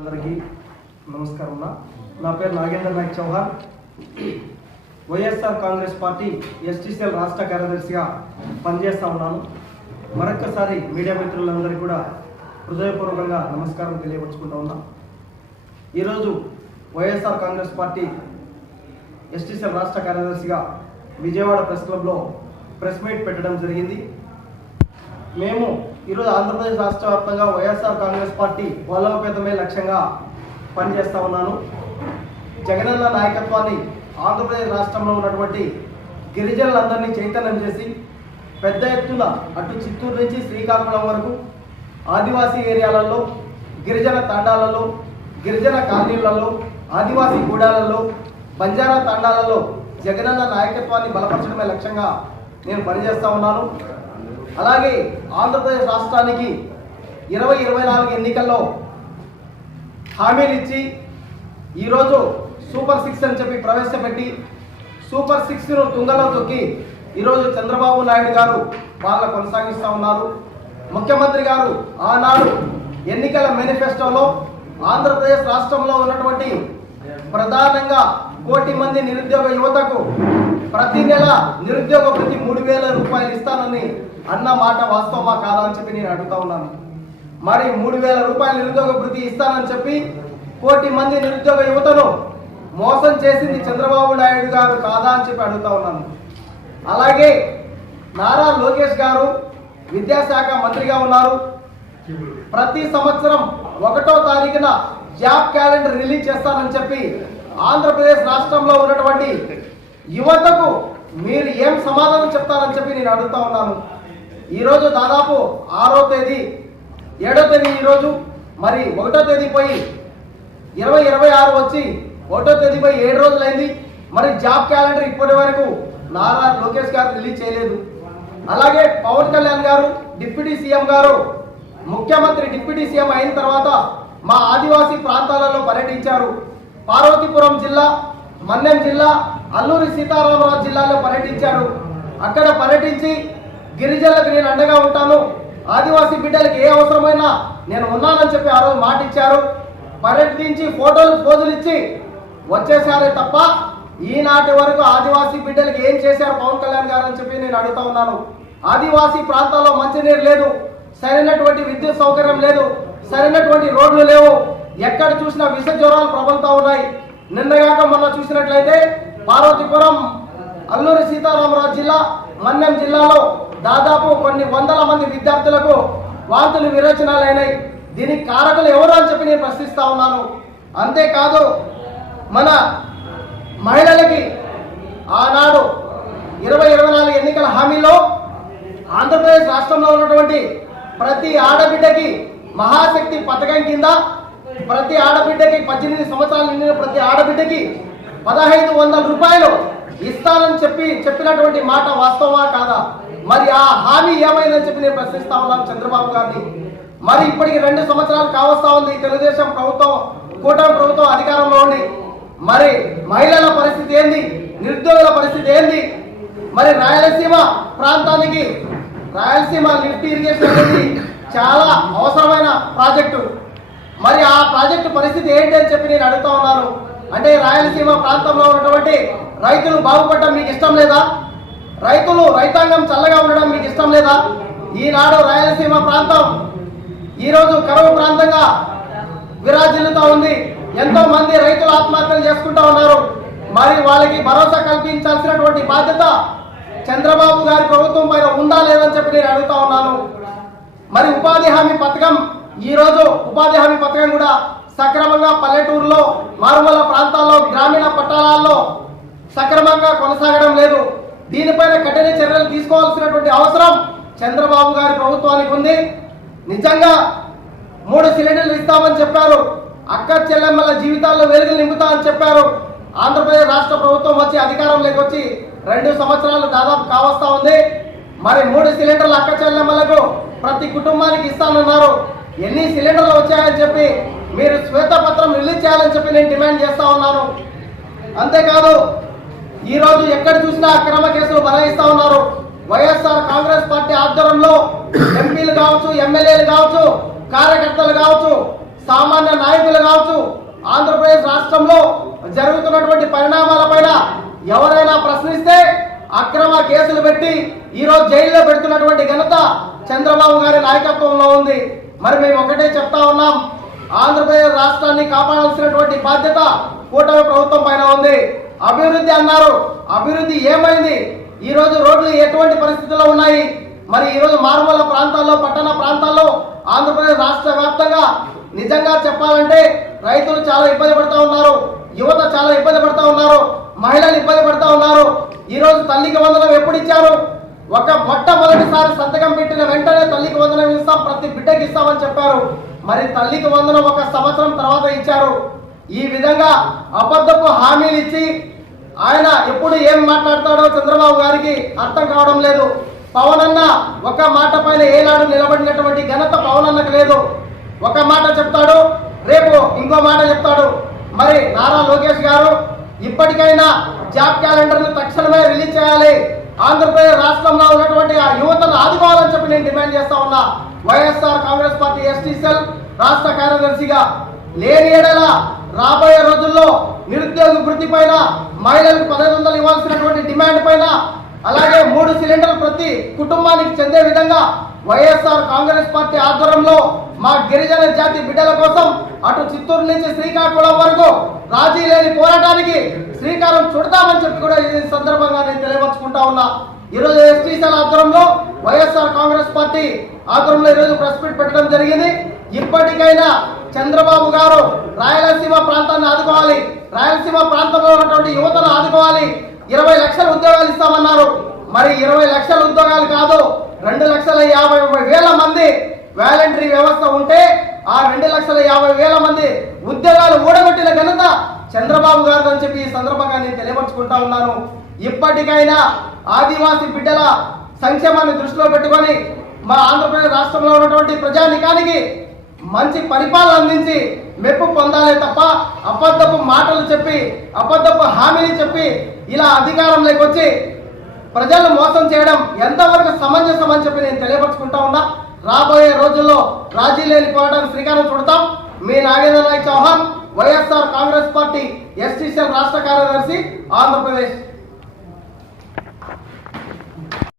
అందరికీ నమస్కారం. నా పేరు నాగేంద్ర నాయక్ చౌహాన్. వైఎస్ఆర్ కాంగ్రెస్ పార్టీ ఎస్టీసీఎల్ రాష్ట్ర కార్యదర్శిగా పనిచేస్తూ ఉన్నాను. మరొక్కసారి మీడియా మిత్రులందరికీ కూడా హృదయపూర్వకంగా నమస్కారం తెలియపరుచుకుంటూ ఉన్నాం. ఈరోజు వైఎస్ఆర్ కాంగ్రెస్ పార్టీ ఎస్టీసీఎల్ రాష్ట్ర కార్యదర్శిగా విజయవాడ ప్రెస్ క్లబ్లో ప్రెస్ మీట్ పెట్టడం జరిగింది. మేము ఈరోజు ఆంధ్రప్రదేశ్ రాష్ట్ర వ్యాప్తంగా వైఎస్ఆర్ కాంగ్రెస్ పార్టీ బలోపేతమే లక్ష్యంగా పనిచేస్తూ ఉన్నాను. జగనన్న నాయకత్వాన్ని ఆంధ్రప్రదేశ్ రాష్ట్రంలో ఉన్నటువంటి గిరిజనులందరినీ చైతన్యం చేసి పెద్ద ఎత్తున అటు చిత్తూరు నుంచి శ్రీకాకుళం వరకు ఆదివాసీ ఏరియాలలో, గిరిజన తాండాలలో, గిరిజన కాలనీలలో, ఆదివాసీ గూడాలలో, బంజారా తాండాలలో జగనన్న నాయకత్వాన్ని బలపరచడమే లక్ష్యంగా నేను పనిచేస్తూ ఉన్నాను. అలాగే ఆంధ్రప్రదేశ్ రాష్ట్రానికి 2024 ఎన్నికల్లో హామీలు ఇచ్చి ఈరోజు సూపర్ 6 అని చెప్పి ప్రవేశపెట్టి సూపర్ 6ను తుంగలో తొక్కి ఈరోజు చంద్రబాబు నాయుడు గారు పాలన కొనసాగిస్తూ ఉన్నారు. ముఖ్యమంత్రి గారు ఆనాడు ఎన్నికల మేనిఫెస్టోలో ఆంధ్రప్రదేశ్ రాష్ట్రంలో ఉన్నటువంటి ప్రధానంగా 1 కోటి మంది నిరుద్యోగ యువతకు ప్రతి నెల నిరుద్యోగ వృత్తి 3,000 రూపాయలు ఇస్తానని అన్న మాట వాస్తవమా కాదా అని చెప్పి నేను అడుగుతా ఉన్నాను. మరి 3,000 రూపాయలు నిరుద్యోగ వృత్తి ఇస్తానని చెప్పి 1 కోటి మంది నిరుద్యోగ యువతను మోసం చేసింది చంద్రబాబు నాయుడు గారు కాదా అని చెప్పి అడుగుతా ఉన్నాను. అలాగే నారా లోకేష్ గారు విద్యాశాఖ మంత్రిగా ఉన్నారు. ప్రతి సంవత్సరం 1వ తారీఖున జాబ్ క్యాలెండర్ రిలీజ్ చేస్తానని చెప్పి ఆంధ్రప్రదేశ్ రాష్ట్రంలో ఉన్నటువంటి యువతకు మీరు ఏం సమాధానం చెప్తారని చెప్పి నేను అడుగుతా ఉన్నాను. ఈరోజు దాదాపు 6వ తేదీ 7వ తేదీ ఈరోజు, మరి 1వ తేదీ పోయి 2026 వచ్చి 1వ తేదీ పోయి 7 రోజులైంది. మరి జాబ్ క్యాలెండర్ ఇప్పటి వరకు నారా లోకేష్ గారు రిలీజ్ చేయలేదు. అలాగే పవన్ కళ్యాణ్ గారు డిప్యూటీ సీఎం గారు ముఖ్యమంత్రి డిప్యూటీ సీఎం అయిన తర్వాత మా ఆదివాసీ ప్రాంతాలలో పర్యటించారు. పార్వతీపురం జిల్లా, మన్నెం జిల్లా, అల్లూరి సీతారామరాజు జిల్లాలో పర్యటించారు. అక్కడ పర్యటించి గిరిజనులకు నేను అండగా ఉంటాను, ఆదివాసీ బిడ్డలకు ఏ అవసరమైనా నేను ఉన్నానని చెప్పి ఆ రోజు మాట ఇచ్చారు. పర్యటించి పోజులు ఇచ్చి వచ్చేసారే తప్ప ఈనాటి వరకు ఆదివాసీ బిడ్డలకు ఏం చేశారు పవన్ కళ్యాణ్ గారు అని చెప్పి నేను అడుగుతా ఉన్నాను. ఆదివాసీ ప్రాంతాల్లో మంచినీరు లేదు, సరైనటువంటి విద్యుత్ సౌకర్యం లేదు, సరైనటువంటి రోడ్లు లేవు, ఎక్కడ చూసినా విష జ్వరాలు ప్రబలుతూ ఉన్నాయి. నిన్నగాక మొన్న చూసినట్లయితే పార్వతీపురం, అల్లూరి సీతారామరాజు జిల్లా, మన్నెం జిల్లాలో దాదాపు కొన్ని వందల మంది విద్యార్థులకు వాంతులు విరోచనాలు అయినాయి. దీనికి కారకులు ఎవరు అని చెప్పి నేను ప్రశ్నిస్తా ఉన్నాను. అంతేకాదు మన మహిళలకి ఆనాడు 2024 ఎన్నికల హామీలో ఆంధ్రప్రదేశ్ రాష్ట్రంలో ఉన్నటువంటి ప్రతి ఆడబిడ్డకి మహాశక్తి పథకం కింద ప్రతి ఆడబిడ్డకి 18 సంవత్సరాలు నిండిన ప్రతి ఆడబిడ్డకి 1,500 రూపాయలు ఇస్తానని చెప్పినటువంటి మాట వాస్తవమా కాదా? మరి ఆ హామీ ఏమైందని చెప్పి నేను ప్రశ్నిస్తా ఉన్నాను చంద్రబాబు గారిని. మరి ఇప్పటికి 2 సంవత్సరాలు కావస్తా ఉంది తెలుగుదేశం ప్రభుత్వం, కూటమి ప్రభుత్వం అధికారంలో ఉండి. మరి మహిళల పరిస్థితి ఏంది, నిరుద్యోగుల పరిస్థితి ఏంది? మరి రాయలసీమ ప్రాంతానికి రాయలసీమ లిఫ్ట్ ఇరిగేషన్ అనేది చాలా అవసరమైన ప్రాజెక్టు. మరి ఆ ప్రాజెక్టు పరిస్థితి ఏంటి అని చెప్పి నేను అడుగుతా ఉన్నాను. అంటే రాయలసీమ ప్రాంతంలో ఉన్నటువంటి రైతులు బాగుపడడం మీకు ఇష్టం లేదా? రైతాంగం చల్లగా ఉండడం మీకు ఇష్టం లేదా? ఈనాడు రాయలసీమ ప్రాంతం ఈరోజు కరువు ప్రాంతంగా విరాజిల్లుతూ ఉంది. ఎంతో మంది రైతులు ఆత్మహత్యలు చేసుకుంటూ ఉన్నారు. మరి వాళ్ళకి భరోసా కల్పించాల్సినటువంటి బాధ్యత చంద్రబాబు గారి ప్రభుత్వం పైన ఉందా లేదని చెప్పి నేను అడుగుతా ఉన్నాను. మరి ఉపాధి హామీ పథకం, ఈరోజు ఉపాధి హామీ పథకం కూడా సక్రమంగా పల్లెటూరులో, మారుమూల ప్రాంతాల్లో, గ్రామీణ పట్టణాల్లో సక్రమంగా కొనసాగడం లేదు. దీనిపైన కఠిన చర్యలు తీసుకోవాల్సినటువంటి అవసరం చంద్రబాబు గారి ప్రభుత్వానికి ఉంది. నిజంగా 3 సిలిండర్లు ఇస్తామని చెప్పారు, అక్క చెల్లెమ్మల జీవితాల్లో వెలుగులు నింపుతా అని చెప్పారు. ఆంధ్రప్రదేశ్ రాష్ట్ర ప్రభుత్వం వచ్చి అధికారంలోకి వచ్చి 2 సంవత్సరాలు దాదాపు కావస్తా ఉంది. మరి 3 సిలిండర్లు అక్క చెల్లెమ్మలకు ప్రతి కుటుంబానికి ఇస్తానన్నారు. ఎన్ని సిలిండర్లు వచ్చాయని చెప్పి మీరు శ్వేతపత్రం రిలీజ్ చేయాలని చెప్పి నేను డిమాండ్ చేస్తా ఉన్నాను. అంతేకాదు ఈరోజు ఎక్కడ చూసినా అక్రమ కేసులు బనాయిస్తా ఉన్నారు. వైఎస్ఆర్ కాంగ్రెస్ పార్టీ ఆధ్వర్యంలో ఎంపీలు కావచ్చు, ఎమ్మెల్యేలు కావచ్చు, కార్యకర్తలు కావచ్చు, సామాన్య నాయకులు కావచ్చు, ఆంధ్రప్రదేశ్ రాష్ట్రంలో జరుగుతున్నటువంటి పరిణామాలపైన ఎవరైనా ప్రశ్నిస్తే అక్రమ కేసులు పెట్టి ఈరోజు జైల్లో పెడుతున్నటువంటి ఘనత చంద్రబాబు గారి నాయకత్వంలో ఉంది. మరి మేము ఒకటే చెప్తా ఉన్నాం, ఆంధ్రప్రదేశ్ రాష్ట్రాన్ని కాపాడాల్సినటువంటి బాధ్యత కూటమి ప్రభుత్వం పైన ఉంది. అభివృద్ధి అన్నారు, అభివృద్ధి ఏమైంది? ఈ రోజు రోడ్లు ఎటువంటి పరిస్థితుల్లో ఉన్నాయి? మరి ఈ రోజు మారుమూల ప్రాంతాల్లో, పట్టణ ప్రాంతాల్లో ఆంధ్రప్రదేశ్ రాష్ట్ర వ్యాప్తంగా నిజంగా చెప్పాలంటే రైతులు చాలా ఇబ్బంది పడుతూ ఉన్నారు, యువత చాలా ఇబ్బంది పడుతూ ఉన్నారు, మహిళలు ఇబ్బంది పడుతూ ఉన్నారు. ఈ రోజు తల్లికి వందనం ఎప్పుడు ఇచ్చారు? మొట్టమొదటిసారి సంతకం పెట్టిన వెంటనే తల్లికి వందనం ఇస్తాం, ప్రతి బిడ్డకి ఇస్తామని చెప్పారు. మరి తల్లికి వందనం 1 సంవత్సరం తర్వాత ఇచ్చారు. ఈ విధంగా అబద్ధపు హామీలు ఇచ్చి ఆయన ఎప్పుడు ఏం మాట్లాడతాడో చంద్రబాబు గారికి అర్థం కావడం లేదు. పవన్ అన్న ఒక మాట పైన ఏనాడు నిలబడినటువంటి ఘనత పవన్ అన్నకు లేదు. ఒక మాట చెప్తాడు, రేపు ఇంకో మాట చెప్తాడు. మరి నారా లోకేష్ గారు ఇప్పటికైనా జాబ్ క్యాలెండర్ ను తక్షణమే రిలీజ్ చేయాలి. ఆంధ్రప్రదేశ్ రాష్ట్రంలో ఉన్నటువంటి ఆ యువతను ఆదుకోవాలని చెప్పి నేను డిమాండ్ చేస్తా ఉన్నా. YSR Congress party ST cell రాష్ట్ర కార్యదర్శిగా లేని ఎడల రాబోయే రోజుల్లో నిరుద్యోగ వృత్తి పైన, మహిళలకు 1500 ఇవ్వాల్సినటువంటి డిమాండ్ పైన, అలాగే 3 సిలిండర్లు ప్రతి కుటుంబానికి చెందే విధంగా వైఎస్ఆర్ కాంగ్రెస్ పార్టీ ఆధ్వర్యంలో మా గిరిజన జాతి బిడ్డల కోసం అటు చిత్తూరు నుంచి శ్రీకాకుళం వరకు రాజీ లేని పోరాటానికి శ్రీకారం చుడతామని చెప్పి కూడా ఈ సందర్భంగా నేను తెలియపరుచుకుంటా ఉన్నా. ఈరోజు ఎస్టీసీల ఆధ్వర్యంలో, వైఎస్ఆర్ కాంగ్రెస్ పార్టీ ఆధ్వర్యంలో ఈరోజు ప్రెస్ మీట్ పెట్టడం జరిగింది. ఇప్పటికైనా చంద్రబాబు గారు రాయలసీమ ప్రాంతాన్ని ఆదుకోవాలి, రాయలసీమ ప్రాంతంలో ఉన్నటువంటి యువతను ఆదుకోవాలి. 20 లక్షల ఉద్యోగాలు ఇస్తామన్నారు. మరి 20 లక్షల ఉద్యోగాలు కాదు, 2,50,000 మంది వాలంటరీ వ్యవస్థ ఉంటే ఆ 2,50,000 మంది ఉద్యోగాలు ఊడగొట్టిన ఘనత చంద్రబాబు గారు అని చెప్పి ఈ సందర్భంగా నేను తెలియపరుచుకుంటా ఉన్నాను. ఇప్పటికైనా ఆదివాసీ బిడ్డల సంక్షేమాన్ని దృష్టిలో పెట్టుకొని మా ఆంధ్రప్రదేశ్ రాష్ట్రంలో ఉన్నటువంటి ప్రజానికానికి మంచి పరిపాలన అందించి మెప్పు పొందాలే తప్ప అబద్ధపు మాటలు చెప్పి, అబద్ధపు హామీలు చెప్పి ఇలా అధికారంలోకి వచ్చి ప్రజలను మోసం చేయడం ఎంతవరకు సమంజసం అని చెప్పి నేను తెలియపరుచుకుంటా ఉన్నా. రాబోయే రోజుల్లో రాజీ లేని పోరాటానికి శ్రీకారం చుడతాం. మీ Nagendra Nayak Chauhan, YSR Congress party ST cell రాష్ట్ర కార్యదర్శి, ఆంధ్రప్రదేశ్.